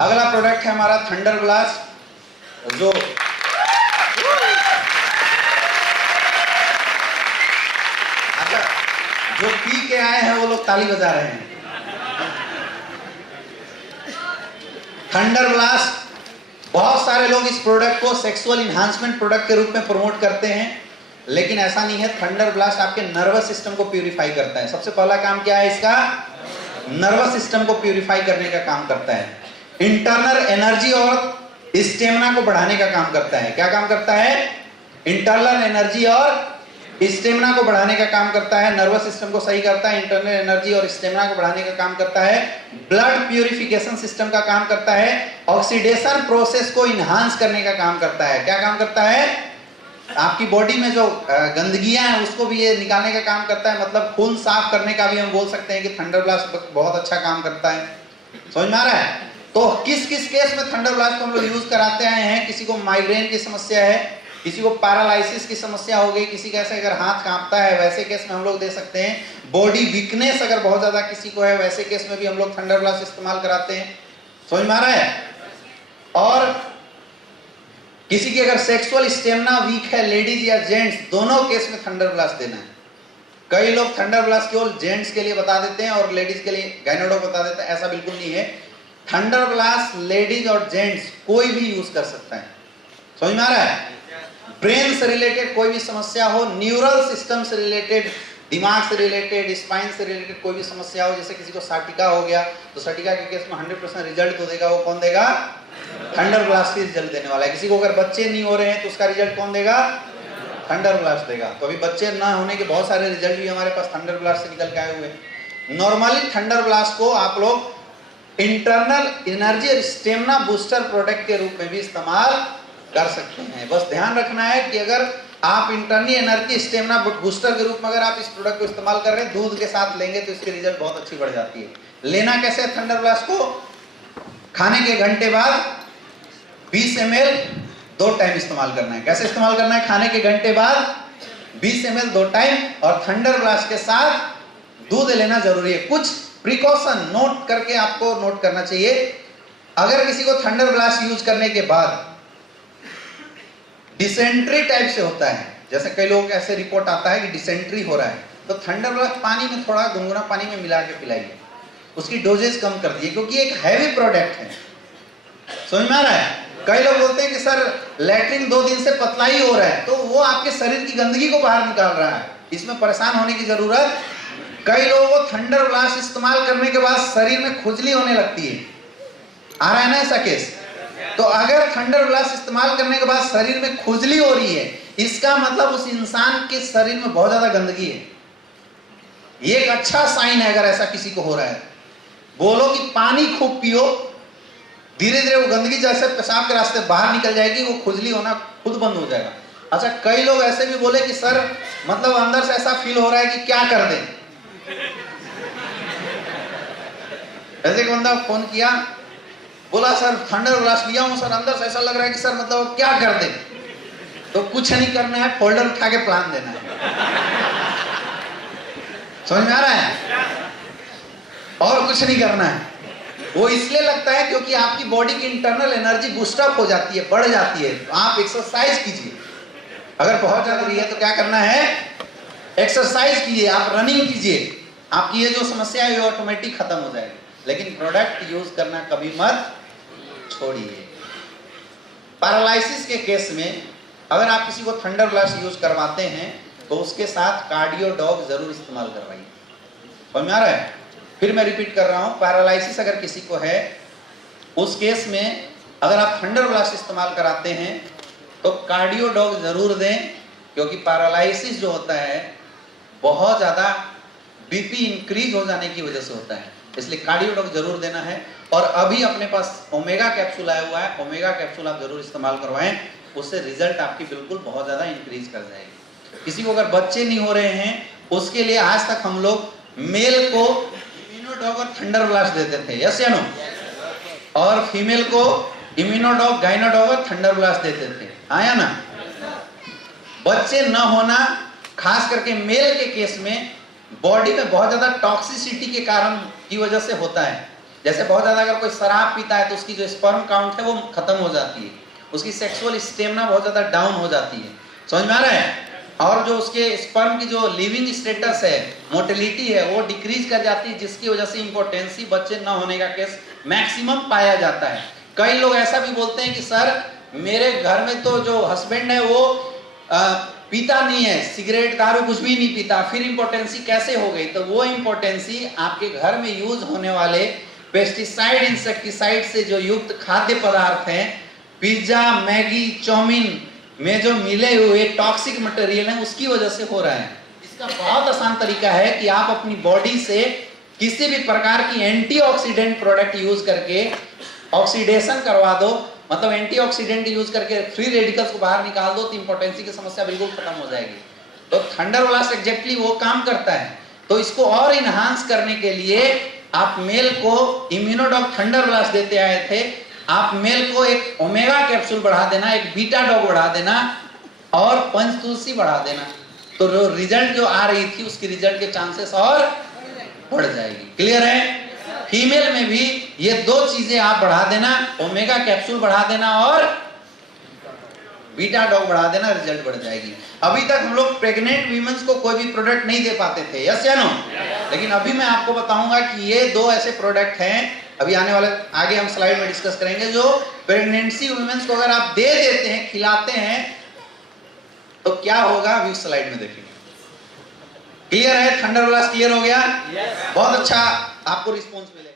अगला प्रोडक्ट है हमारा थंडर ब्लास्ट, जो अच्छा जो पी के आए हैं वो लोग ताली बजा रहे हैं। थंडर ब्लास्ट, बहुत सारे लोग इस प्रोडक्ट को सेक्सुअल इन्हांसमेंट प्रोडक्ट के रूप में प्रमोट करते हैं, लेकिन ऐसा नहीं है। थंडर ब्लास्ट आपके नर्वस सिस्टम को प्यूरिफाई करता है। सबसे पहला काम क्या है इसका? नर्वस सिस्टम को प्यूरिफाई करने का काम करता है। इंटरनल एनर्जी और स्टेमिना को बढ़ाने का काम करता है। क्या काम करता है? इंटरनल एनर्जी और स्टेमिना को बढ़ाने का काम करता है। नर्वस सिस्टम को सही करता है, इंटरनल एनर्जी और स्टेमिना को बढ़ाने का काम करता है। ब्लड प्यूरिफिकेशन सिस्टम का काम करता है। ऑक्सीडेशन प्रोसेस को इनहांस करने का काम करता है। क्या काम करता है? आपकी बॉडी में जो गंदगियां हैं उसको भी ये निकालने का काम करता है। मतलब खून साफ करने का भी हम बोल सकते हैं कि थंडर ब्लास्ट बहुत अच्छा काम करता है। समझ में आ रहा है? तो किस किस केस में थंडर ब्लास्ट को हम लोग यूज कराते आए हैं? किसी को माइग्रेन की समस्या है, किसी को पैरालिसिस की समस्या हो गई, किसी का ऐसे अगर हाथ कांपता है वैसे केस में हम लोग दे सकते हैं। बॉडी वीकनेस अगर बहुत ज्यादा किसी को है वैसे केस में भी हम लोग थंडर ब्लास्ट इस्तेमाल कराते हैं। समझ में आ रहा है? और किसी की अगर सेक्सुअल स्टेमिना वीक है, लेडीज या जेंट्स, दोनों केस में थंडर ब्लास्ट देना है। कई लोग थंडर ब्लास्ट केवल जेंट्स के लिए बता देते हैं और लेडीज के लिए गायनेडो बता देते हैं। ऐसा बिल्कुल नहीं है। थंडर ब्लास्ट लेडीज और जेंट्स कोई भी यूज कर सकता है। समझ में आ रहा है? ब्रेन से रिलेटेड कोई भी समस्या हो, न्यूरल सिस्टम से रिलेटेड, दिमाग से रिलेटेड, स्पाइन से रिलेटेड कोई भी समस्या हो, जैसे किसी को साटिका हो गया तो साटिका के केस में 100% रिजल्ट तो देगा वो कौन देगा? थंडर ब्लास्ट ही रिजल्ट देने वाला है। किसी को अगर बच्चे नहीं हो रहे हैं तो उसका रिजल्ट कौन देगा? थंडर ब्लास्ट देगा। तो अभी बच्चे ना होने के बहुत सारे रिजल्ट भी हमारे पास थंडर ब्लास्ट से निकल के आए हुए हैं। नॉर्मली थंडर ब्लास्ट को आप लोग इंटरनल एनर्जी और स्टेमिना बूस्टर प्रोडक्ट के रूप में भी इस्तेमाल कर सकते हैं। बस ध्यान रखना है कि अगर आप इंटरनल एनर्जी स्टेमिना बूस्टर के रूप में अगर आप इस प्रोडक्ट को इस्तेमाल कर रहे हैं, दूध के साथ लेंगे तो इसकी रिजल्ट बहुत अच्छी बढ़ जाती है। लेना कैसे है थंडर ब्लास्ट को? खाने के घंटे बाद 20 ml 2 टाइम इस्तेमाल करना है। कैसे इस्तेमाल करना है? खाने के घंटे बाद 20 ml 2 टाइम, और थंडर ब्लास्ट के साथ दूध लेना जरूरी है। कुछ प्रिकॉशन नोट करके आपको नोट करना चाहिए। अगर किसी को थंडर ब्लास्ट यूज करने के बाद डिसेंट्री टाइप से होता है, जैसे कई लोगों को ऐसे रिपोर्ट आता है कि डिसेंट्री हो रहा है, तो थंडर ब्लास्ट पानी में थोड़ा गुनगुना पानी में मिला के पिलाइए, उसकी डोजेज कम कर दिए, क्योंकि एक हैवी प्रोडक्ट है। समझ में आ रहा है? कई लोग बोलते हैं कि सर लैट्रिन 2 दिन से पतला ही हो रहा है, तो वो आपके शरीर की गंदगी को बाहर निकाल रहा है, इसमें परेशान होने की जरूरत। कई लोगों को थंडर ब्लास्ट इस्तेमाल करने के बाद शरीर में खुजली होने लगती है। आ रहा है ना ऐसा केस? तो अगर थंडर ब्लास्ट इस्तेमाल करने के बाद शरीर में खुजली हो रही है, इसका मतलब उस इंसान के शरीर में बहुत ज्यादा गंदगी है। ये एक अच्छा साइन है। अगर ऐसा किसी को हो रहा है, बोलो कि पानी खूब पियो, धीरे धीरे वो गंदगी जैसे पेशाब के रास्ते बाहर निकल जाएगी, वो खुजली होना खुद बंद हो जाएगा। अच्छा, कई लोग ऐसे भी बोले कि सर मतलब अंदर से ऐसा फील हो रहा है कि क्या कर दें। ऐसे एक बंदा फोन किया, बोला सर थंडर ब्लास्ट लिया हूं सर, अंदर से ऐसा लग रहा है कि सर मतलब क्या कर दें। तो कुछ नहीं करना है, फोल्डर उठा के प्लान देना है। समझ में आ रहा है? और कुछ नहीं करना है। वो इसलिए लगता है क्योंकि आपकी बॉडी की इंटरनल एनर्जी बूस्टअप हो जाती है, बढ़ जाती है। तो आप एक्सरसाइज कीजिए। अगर बहुत ज्यादा रही है तो क्या करना है? एक्सरसाइज कीजिए, आप रनिंग कीजिए, आपकी ये जो समस्या है ये ऑटोमेटिक खत्म हो जाएगी। लेकिन प्रोडक्ट यूज करना कभी मत छोड़िए। पैरालिसिस के केस में अगर आप किसी को थंडर ब्लास्ट यूज करवाते हैं तो उसके साथ कार्डियो डॉग जरूर इस्तेमाल करवाइए। समझ में आ रहा है? फिर मैं रिपीट कर रहा हूं, पैरालिसिस अगर किसी को है उस केस में अगर आप थंडर ब्लास्ट इस्तेमाल कराते हैं तो कार्डियो डॉग जरूर दें, क्योंकि पैरालिसिस जो होता है बहुत ज्यादा बीपी इंक्रीज हो जाने की वजह से होता है, इसलिए कार्डियो डॉग जरूर देना है। और अभी अपने पास ओमेगा कैप्सूल आया हुआ है, ओमेगा कैप्सूल आप जरूर इस्तेमाल करवाएं, उससे रिजल्ट आपकी बिल्कुल बहुत ज्यादा इंक्रीज कर जाएगी। किसी को अगर बच्चे नहीं हो रहे हैं उसके लिए आज तक हम लोग मेल को इम्यूनोडॉग और थंडर ब्लास्ट देते थे, यस या नो, और फीमेल को इम्यूनोडॉग, गाइनोडॉग और थंडर ब्लास्ट देते थे, आया ना। बच्चे न होना खास करके मेल के केस में बॉडी में बहुत ज्यादा टॉक्सिसिटी के कारण की वजह से होता है। जैसे बहुत ज्यादा अगर कोई शराब पीता है तो उसकी जो स्पर्म काउंट है वो खत्म हो जाती है, उसकी सेक्सुअल स्टेमिना बहुत ज्यादा डाउन हो जाती है, समझ में आ रहा है। और जो उसके स्पर्म की जो लिविंग स्टेटस है, मोटिलिटी है, वो डिक्रीज कर जाती है, जिसकी वजह से इंपोर्टेंसी, बच्चे न होने का केस मैक्सिमम पाया जाता है। कई लोग ऐसा भी बोलते हैं कि सर मेरे घर में तो जो हस्बैंड है वो पीता नहीं है, सिगरेट दारू कुछ भी नहीं पीता, फिर इंपोर्टेंसी कैसे हो गई? तो वो इंपोर्टेंसी आपके घर में यूज होने वाले पेस्टिसाइड, इंसेक्टिसाइड से जो युक्त खाद्य पदार्थ हैं, पिज्जा, मैगी, चाउमीन में जो मिले हुए टॉक्सिक मटेरियल है, उसकी वजह से हो रहा है। इसका बहुत आसान तरीका है कि आप अपनी बॉडी से किसी भी प्रकार की एंटीऑक्सीडेंट प्रोडक्ट यूज करके ऑक्सीडेशन करवा दो, मतलब एंटीऑक्सीडेंट यूज करके फ्री रेडिकल्स को बाहर निकाल दो, तो इंपोर्टेंसी की समस्या बिल्कुल खत्म हो जाएगी। तो थंडर ब्लास्ट एग्जैक्टली वो काम करता है। तो इसको और इनहांस करने के लिए आप मेल को इम्यूनोडॉग थंडर ब्लास्ट देते आए थे, आप मेल को एक ओमेगा कैप्सूल बढ़ा देना, एक बीटा डॉग बढ़ा देना और पंचतुलसी बढ़ा देना, तो जो रिजल्ट जो आ रही थी उसकी रिजल्ट के चांसेस और बढ़ जाएगी। क्लियर है? फीमेल में भी ये दो चीजें आप बढ़ा देना, ओमेगा कैप्सूल बढ़ा देना और बीटा डॉग बढ़ा देना, रिजल्ट बढ़ जाएगी। अभी तक हम लोग प्रेग्नेंट वीमेंस को कोई भी प्रोडक्ट नहीं दे पाते थे, यस या नो? लेकिन अभी मैं आपको बताऊंगा कि ये दो ऐसे प्रोडक्ट हैं, अभी आने वाले आगे हम स्लाइड में डिस्कस करेंगे, जो प्रेगनेंसी वुमेन्स को अगर आप दे देते हैं, खिलाते हैं, तो क्या होगा अभी स्लाइड में देखेंगे। क्लियर है? थंडर ब्लास्ट क्लियर हो गया? बहुत अच्छा आपको रिस्पॉन्स मिलेगा।